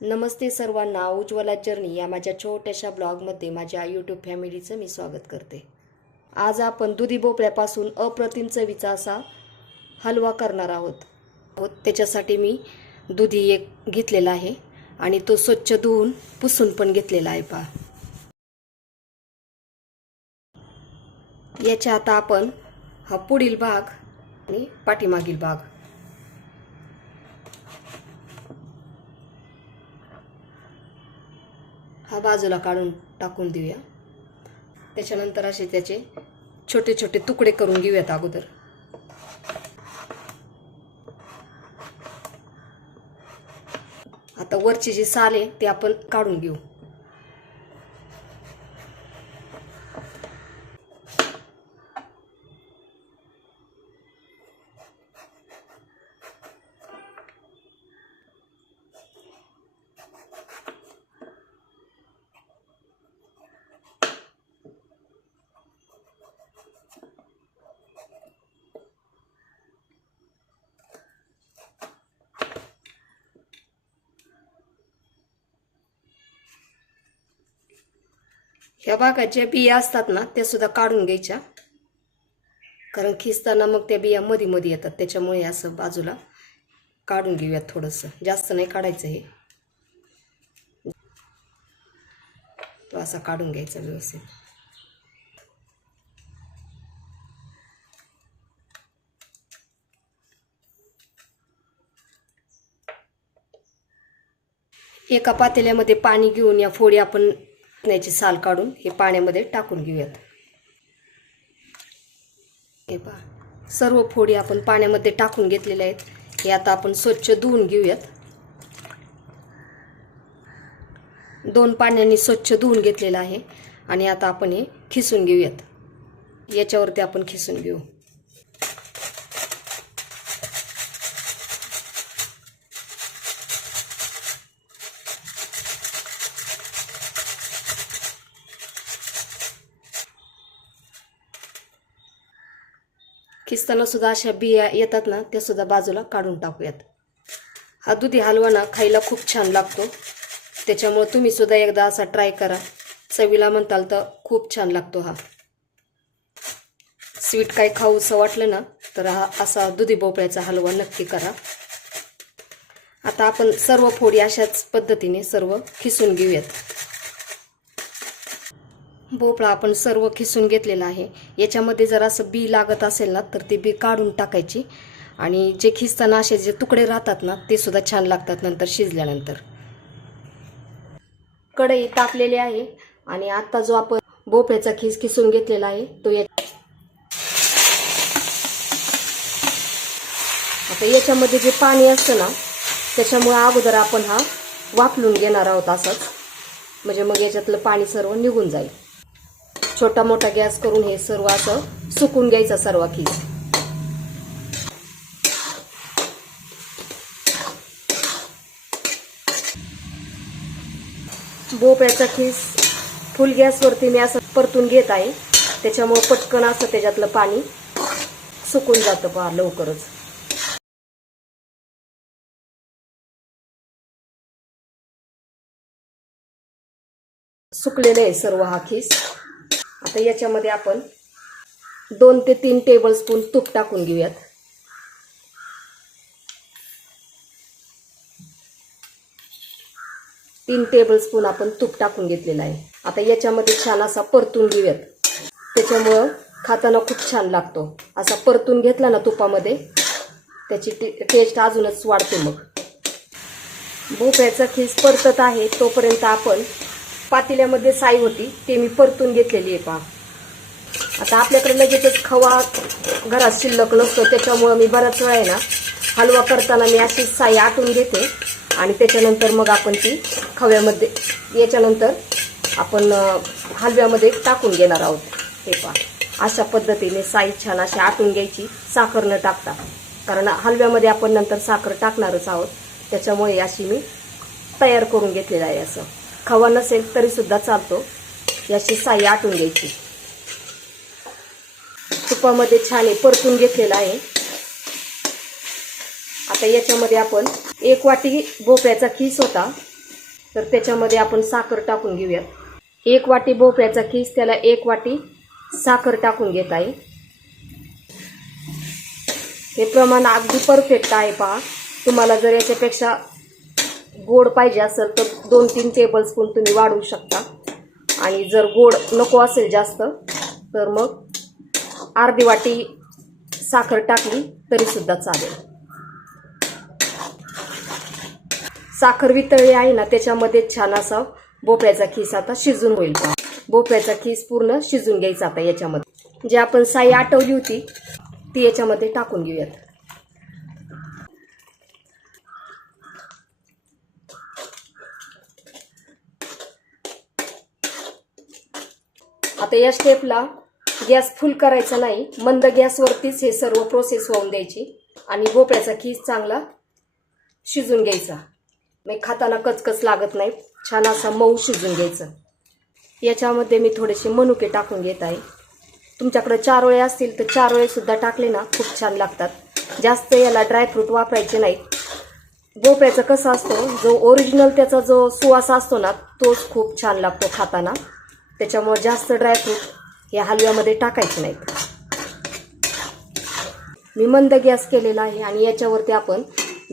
नमस्ते सर्वांना, उज्ज्वला जर्नी या माझ्या छोट्याशा ब्लॉगमध्ये माझ्या यूट्यूब फॅमिलीचं मी स्वागत करते। आज आपण दुधी भोपळ्यापासून अप्रतिम चवीचा असा हलवा करणार आहोत। त्याच्यासाठी मी दुधी एक घेतलेला आहे आणि तो स्वच्छ धुवून पुसून पण घेतलेला आहे पहा। याच्या आता आपण हा पुढील भाग आणि पाठीमागील भाग हा बाजूला काढून टाकून देऊया। त्याच्यानंतर असे त्याचे छोटे छोटे तुकडे करून घेऊयात अगोदर। आता वरची जी साल आहे ती आपण काढून घेऊ। ह्या भागाच्या बिया असतात ना त्या सुद्धा काढून घ्यायच्या, कारण खिसताना मग त्या बिया मध्ये मध्ये येतात, त्याच्यामुळे असं बाजूला काढून घेऊयात। थोडंसं जास्त नाही काढायचं, हे तो असा काढून घ्यायचा व्यवस्थित। एका पातेल्यामध्ये पाणी घेऊन या फोडी आपण याची साल काढून हे पाण्यामध्ये टाकून घेऊयात। हे पहा, सर्व फोडी आपण पाण्यामध्ये टाकून घेतलेल्या आहेत। हे आता आपण स्वच्छ धुवून घेऊयात। 2 पाण्याने स्वच्छ धुवून घेतलेलं आहे आणि आता आपण हे खिसून घेऊयात। याच्यावरती आपण खिसून घेऊ। खिसताना सुद्धा अशा बिया येतात ना, त्या सुद्धा बाजूला काढून टाकूयात। हा दुधी हलवा ना खायला खूप छान लागतो, त्याच्यामुळे तुम्ही सुद्धा एकदा असा ट्राय करा। चवीला म्हणताल तर खूप छान लागतो हा। स्वीट काही खाऊसं वाटलं ना तर हा असा दुधी भोपळ्याचा हलवा नक्की करा। आता आपण सर्व फोडी अशाच पद्धतीने सर्व खिसून घेऊयात। भोपळा आपण सर्व खिसून घेतलेला आहे। याच्यामध्ये जर असं बी लागत असेल ना तर ती बी काढून टाकायची, आणि जे खिसताना असे जे तुकडे राहतात ना ते सुद्धा छान लागतात नंतर शिजल्यानंतर। कढई तापलेली आहे आणि आता जो आपण भोपळ्याचा खिस खिसून घेतलेला आहे तो आता याच्यामध्ये जे पाणी असतं ना त्याच्यामुळे अगोदर आपण हा वाफलून घेणार आहोत असंच, म्हणजे मग याच्यातलं पाणी सर्व निघून जाईल। छोटा मोठा गॅस करून हे सर्व असं सुकून घ्यायचं सर्व खीस। भोपळ्याचा खीस फुल गॅसवरती मी असं परतून घेत आहे, त्याच्यामुळे पटकन असं त्याच्यातलं पाणी सुकून जातं पहा लवकरच। सुकलेले आहे सर्व हा खीस। आता याच्यामध्ये आपण 2 ते 3 टेबलस्पून तूप टाकून घेऊयात। तीन टेबलस्पून आपण तूप टाकून घेतलेलं आहे। आता याच्यामध्ये छान असा परतून घेऊयात, त्याच्यामुळं खाताना खूप छान लागतो। असा परतून घेतला ना तुपामध्ये त्याची टेस्ट अजूनच वाढते। मग भोपळ्याचा खीस परतत आहे तोपर्यंत आपण पातेल्यामध्ये साई होती ते मी परतून घेतलेली आहे पहा। आता आपल्याकडे लगेचच खवा घरात शिल्लक नसतो, त्याच्यामुळे मी बराच वेळा आहे ना हलवा करताना मी अशी साई आटून घेते आणि त्याच्यानंतर मग आपण ती खव्यामध्ये याच्यानंतर आपण हलव्यामध्ये टाकून घेणार आहोत। हे पहा, अशा पद्धतीने साई छान अशी आटून घ्यायची, साखर न टाकता, कारण हलव्यामध्ये आपण नंतर साखर टाकणारच आहोत, त्याच्यामुळे अशी मी तयार करून घेतलेला आहे। असं खवा नसेल तरी सुद्धा चालतो, याची साई आटून घ्यायची। तुपामध्ये छान परतून घेतलेला आहे। आता याच्यामध्ये आपण 1 वाटी भोपळ्याचा खीस होता तर त्याच्यामध्ये आपण साखर टाकून घेऊयात. 1 वाटी भोपळ्याचा किस, त्याला 1 वाटी साखर टाकून घेत आहे. हे प्रमाण अगदी परफेक्ट आहे पहा. तुम्हाला जर याच्यापेक्षा गोड पाहिजे असेल तर 2-3 टेबलस्पून तुम्ही वाढवू शकता. आणि जर गोड नको असेल जास्त तर मग अर्धी वाटी साखर टाकली तरी सुद्धा चालेल. साखर वितळली आहे ना, त्याच्यामध्ये छान असा भोपळ्याचा खीस आता शिजून होईल पहा. भोपळ्याचा खीस पूर्ण शिजून घ्यायचा आता. याच्यामध्ये जे आपण साई आटवली होती ती याच्यामध्ये टाकून घेऊयात. आता या स्टेपला गॅस फुल करायचा नाही, मंद गॅसवरतीच हे सर्व प्रोसेस होऊन द्यायची आणि भोपळ्याचा खीस चांगला शिजून घ्यायचा. मग खाताना कचकच लागत नाही, छान असा मऊ शिजून घ्यायचं. याच्यामध्ये मी थोडेसे मनुके टाकून घेत आहे. तुमच्याकडे चारोळे असतील तर चारोळे सुद्धा टाकले ना खूप छान लागतात. जास्त याला ड्रायफ्रूट वापरायचे नाहीत. भोपळ्याचं कसं असतो, जो ओरिजिनल त्याचा जो सुवास असतो ना तोच खूप छान लागतो खाताना. त्याच्यामुळे जास्त ड्रायफ्रूट या हलव्यामध्ये टाकायचे नाहीत. मी मंद गॅस केलेला आहे आणि याच्यावरती आपण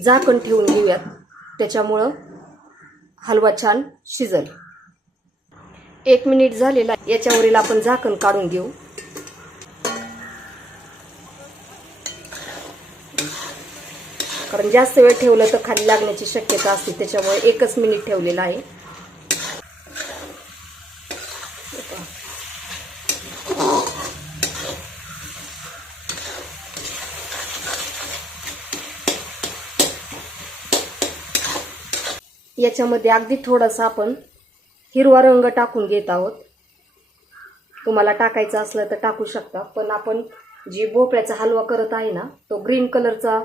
झाकण ठेवून घेऊयात. त्याच्यामुळं हलवा छान शिजल. 1 मिनिट झालेला. याच्यावरील आपण झाकण काढून घेऊ. कारण जास्त वेळ ठेवलं तर खाली लागण्याची शक्यता असते, त्याच्यामुळे 1च मिनिट ठेवलेला आहे. याच्यामध्ये अगदी थोडासा आपण हिरवा रंग टाकून घेत आहोत. तुम्हाला टाकायचा असलं तर टाकू शकता, पण आपण जी भोपळ्याचा हलवा करत आहे ना तो ग्रीन कलरचा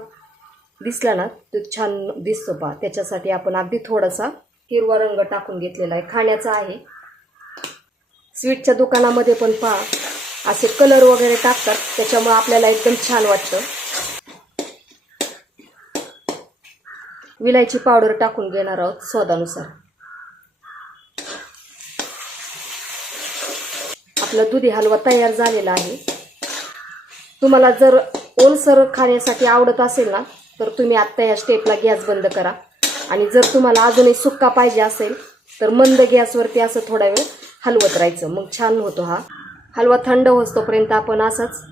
दिसला ना तो छान दिसतो पहा. त्याच्यासाठी आपण अगदी थोडासा हिरवा रंग टाकून घेतलेला आहे. खाण्याचा आहे. स्वीटच्या दुकानामध्ये पण पहा असे कलर वगैरे टाकतात, त्याच्यामुळे आपल्याला एकदम छान वाटतं. विलायची पावडर टाकून घेणार आहोत स्वादानुसार. आपला दुधी हलवा तयार झालेला आहे. तुम्हाला जर ओलसर खाण्यासाठी आवडत असेल ना तर तुम्ही आत्ता या स्टेपला गॅस बंद करा. आणि जर तुम्हाला अजूनही सुक्का पाहिजे असेल तर मंद गॅसवरती असं थोडा वेळ हलवत राहायचं, मग छान होतो हा हलवा. थंड होईपर्यंत आपण असंच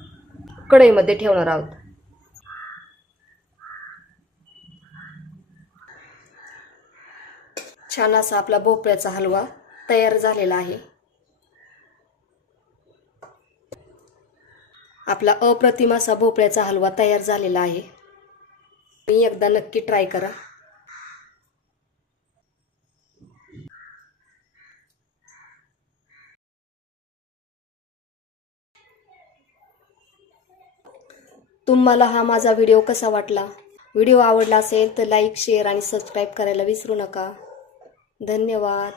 कढईमध्ये ठेवणार आहोत. छान असा आपला भोपळ्याचा हलवा तयार झालेला आहे. आपला अप्रतिम असा भोपळ्याचा हलवा तयार झालेला आहे. तुम्ही एकदा नक्की ट्राय करा. तुम्हाला हा माझा व्हिडिओ कसा वाटला? व्हिडिओ आवडला असेल तर लाईक, शेअर आणि सबस्क्राईब करायला विसरू नका. धन्यवाद.